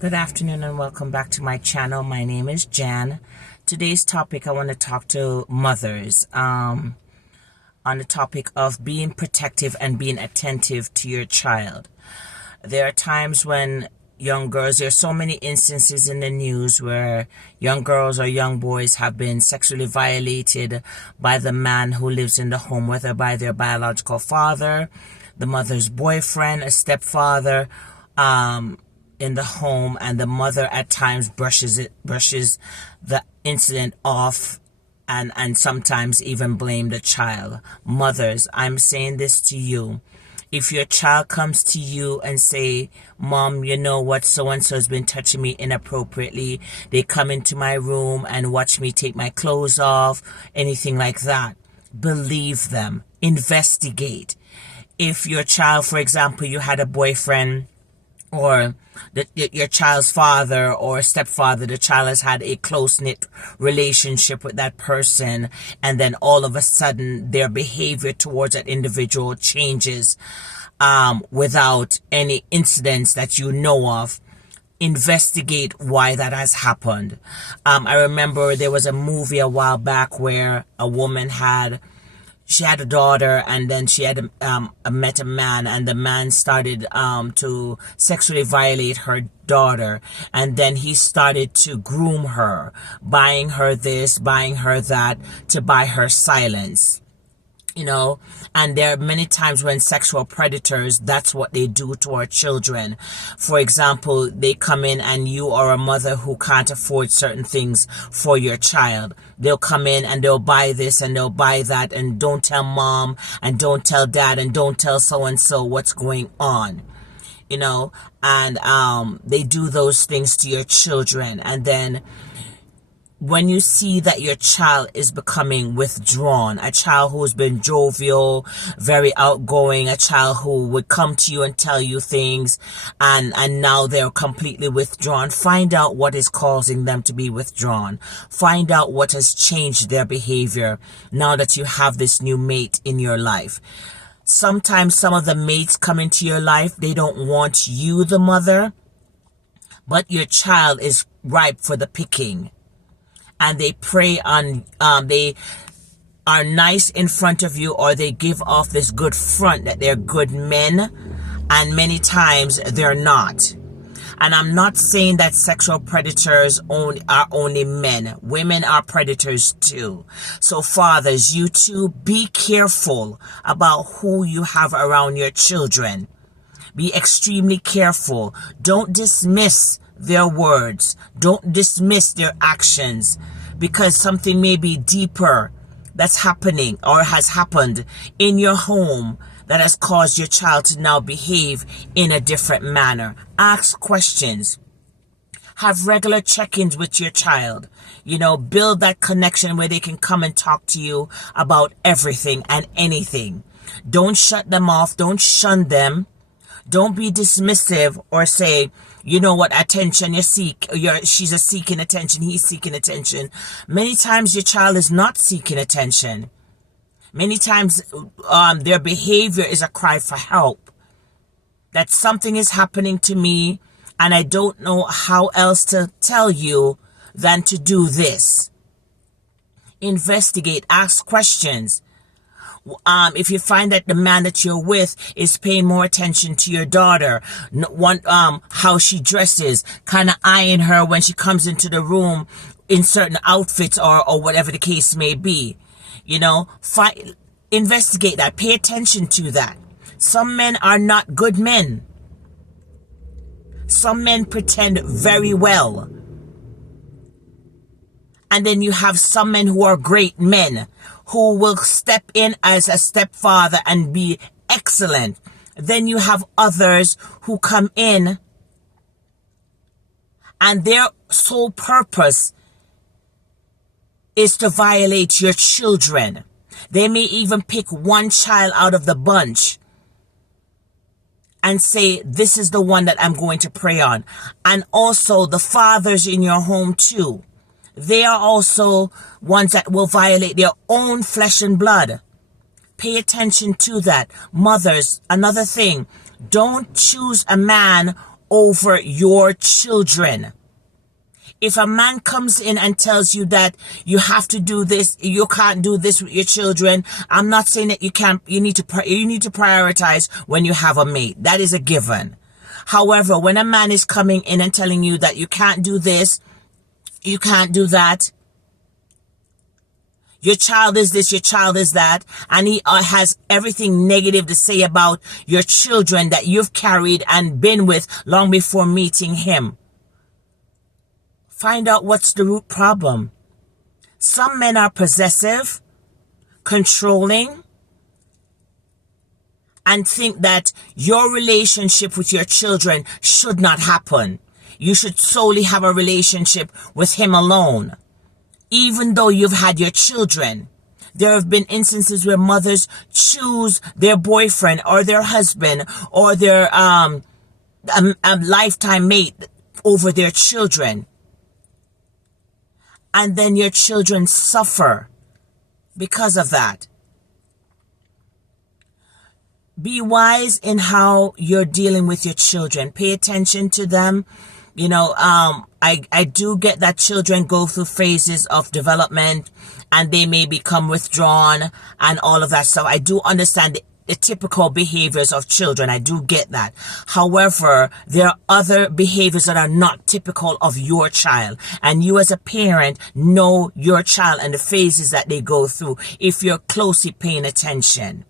Good afternoon and welcome back to my channel. My name is Jan. Today's topic, I want to talk to mothers on the topic of being protective and being attentive to your child. There are times when young girls, there are so many instances in the news where young girls or young boys have been sexually violated by the man who lives in the home, whether by their biological father, the mother's boyfriend, a stepfather, in the home, and the mother at times brushes the incident off and sometimes even blame the child. Mothers, I'm saying this to you. If your child comes to you and say, Mom, you know what, so-and-so has been touching me inappropriately. They come into my room and watch me take my clothes off, anything like that. Believe them. Investigate. If your child, for example, you had a boyfriend or your child's father or stepfather, the child has had a close-knit relationship with that person, and then all of a sudden their behavior towards that individual changes without any incidents that you know of. Investigate why that has happened. I remember there was a movie a while back where a woman she had a daughter, and then she had met a man, and the man started to sexually violate her daughter, and then he started to groom her, buying her this, buying her that, to buy her silence. You know, and there are many times when sexual predators, that's what they do to our children. For example, they come in and you are a mother who can't afford certain things for your child. They'll come in and they'll buy this and they'll buy that, and don't tell mom and don't tell dad and don't tell so-and-so what's going on. You know, and they do those things to your children. And then when you see that your child is becoming withdrawn, a child who's been jovial, very outgoing, a child who would come to you and tell you things, and now they're completely withdrawn, find out what is causing them to be withdrawn. Find out what has changed their behavior now that you have this new mate in your life. Sometimes some of the mates come into your life, they don't want you, the mother, but your child is ripe for the picking. And they prey on, they are nice in front of you, or they give off this good front that they're good men, and many times they're not. And I'm not saying that sexual predators are only men. Women are predators too. So fathers, you too, be careful about who you have around your children. Be extremely careful. Don't dismiss their words. Don't dismiss their actions, because something may be deeper that's happening or has happened in your home that has caused your child to now behave in a different manner. Ask questions. Have regular check-ins with your child. You know, build that connection where they can come and talk to you about everything and anything. Don't shut them off. Don't shun them. Don't be dismissive or say, you know what, attention, she's a seeking attention, he's seeking attention. Many times your child is not seeking attention. Many times their behavior is a cry for help. That something is happening to me and I don't know how else to tell you than to do this. Investigate, ask questions. If you find that the man that you're with is paying more attention to your daughter, how she dresses, kind of eyeing her when she comes into the room in certain outfits or whatever the case may be, you know, investigate that. Pay attention to that. Some men are not good men. Some men pretend very well. And then you have some men who are great men, who will step in as a stepfather and be excellent. Then you have others who come in and their sole purpose is to violate your children. They may even pick one child out of the bunch and say, this is the one that I'm going to prey on. And also the fathers in your home too. They are also ones that will violate their own flesh and blood. Pay attention to that. Mothers, another thing, don't choose a man over your children. If a man comes in and tells you that you have to do this, you can't do this with your children, I'm not saying that you can't. You need to prioritize when you have a mate. That is a given. However, when a man is coming in and telling you that you can't do this, you can't do that, your child is this, your child is that, and he has everything negative to say about your children that you've carried and been with long before meeting him, find out what's the root problem. Some men are possessive, controlling, and think that your relationship with your children should not happen. You should solely have a relationship with him alone, even though you've had your children. There have been instances where mothers choose their boyfriend or their husband or their a lifetime mate over their children. And then your children suffer because of that. Be wise in how you're dealing with your children. Pay attention to them. You know, I do get that children go through phases of development and they may become withdrawn and all of that stuff. I do understand the typical behaviors of children. I do get that. However, there are other behaviors that are not typical of your child. And you as a parent know your child and the phases that they go through if you're closely paying attention.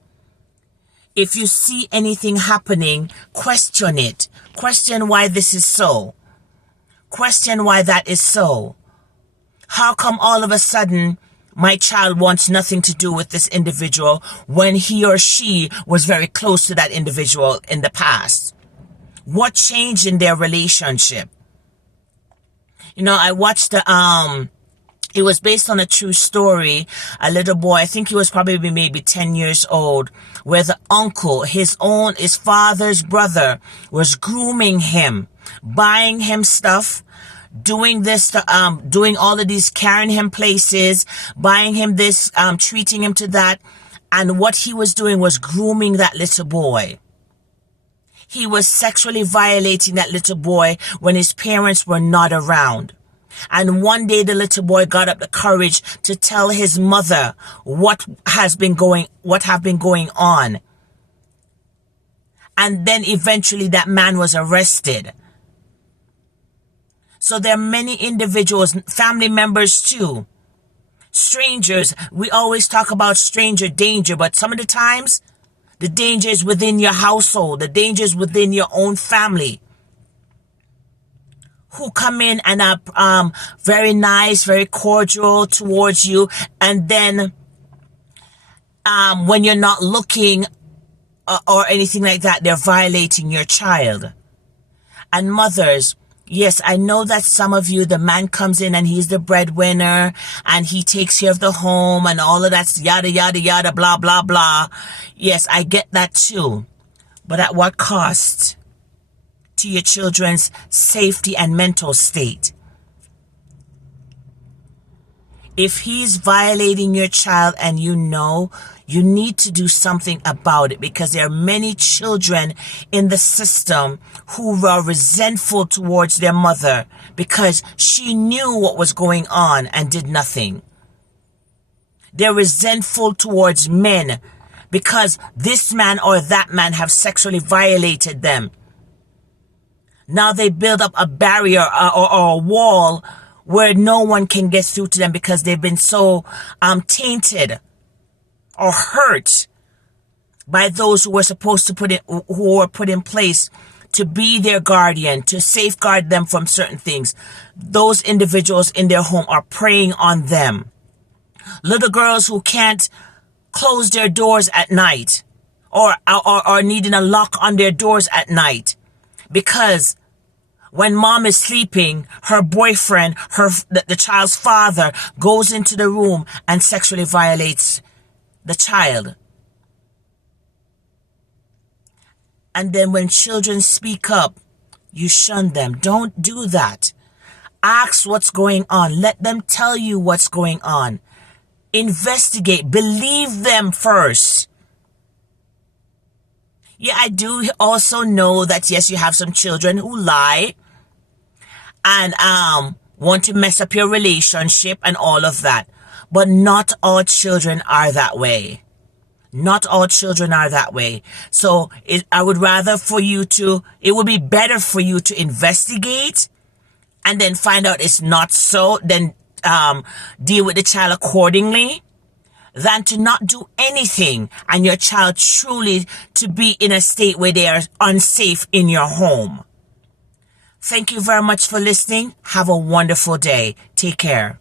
If you see anything happening, question it. Question why this is so. Question why that is so. How come all of a sudden my child wants nothing to do with this individual when he or she was very close to that individual in the past? What changed in their relationship? You know, I watched it was based on a true story. A little boy, I think he was probably maybe 10 years old, where the uncle, his father's brother, was grooming him, buying him stuff, doing this, doing all of these, carrying him places, buying him this, treating him to that. And what he was doing was grooming that little boy. He was sexually violating that little boy when his parents were not around. And one day the little boy got up the courage to tell his mother what have been going on. And then eventually that man was arrested. So there are many individuals, family members too, strangers. We always talk about stranger danger, but some of the times the danger is within your household. The danger is within your own family, who come in and are very nice, very cordial towards you. And then when you're not looking or anything like that, they're violating your child. And mothers, yes, I know that some of you, the man comes in and he's the breadwinner and he takes care of the home and all of that, yada, yada, yada, blah, blah, blah. Yes, I get that too. But at what cost to your children's safety and mental state? If he's violating your child and you know, you need to do something about it, because there are many children in the system who are resentful towards their mother because she knew what was going on and did nothing. They're resentful towards men because this man or that man have sexually violated them. Now they build up a barrier or a wall where no one can get through to them because they've been so tainted or hurt by those who were supposed to who were put in place to be their guardian, to safeguard them from certain things. Those individuals in their home are preying on them. Little girls who can't close their doors at night or needing a lock on their doors at night because when mom is sleeping, her boyfriend, the child's father, goes into the room and sexually violates the child. And then when children speak up, you shun them. Don't do that. Ask what's going on. Let them tell you what's going on. Investigate. Believe them first. Yeah, I do also know that yes, you have some children who lie and want to mess up your relationship and all of that. But not all children are that way. Not all children are that way. So I would rather for you to, it would be better for you to investigate and then find out it's not so, then deal with the child accordingly, than to not do anything and your child truly to be in a state where they are unsafe in your home. Thank you very much for listening. Have a wonderful day. Take care.